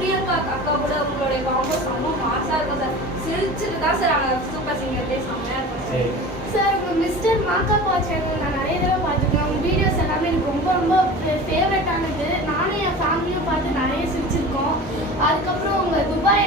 பிரியங்கா அக்கா கூட உங்களுடைய காம்போ செம்ம மாசா இருக்கும் சார். சிரிச்சுட்டு தான் சார் அங்கே சூப்பர் சிங்கர்லேயே செம்மையா இருக்கும் சார். சார் உங்கள் மிஸ்டர் மாக்காப்பா சேனல் நான் நிறைய தடவை பார்த்துருக்கேன். உங்கள் வீடியோஸ் எல்லாமே எனக்கு ரொம்ப ரொம்ப ஃபேவரட்டானது. நானும் என் ஃபேமிலியும் பார்த்து நிறைய சிரிச்சிருக்கோம். அதுக்கப்புறம் உங்கள் துபாய்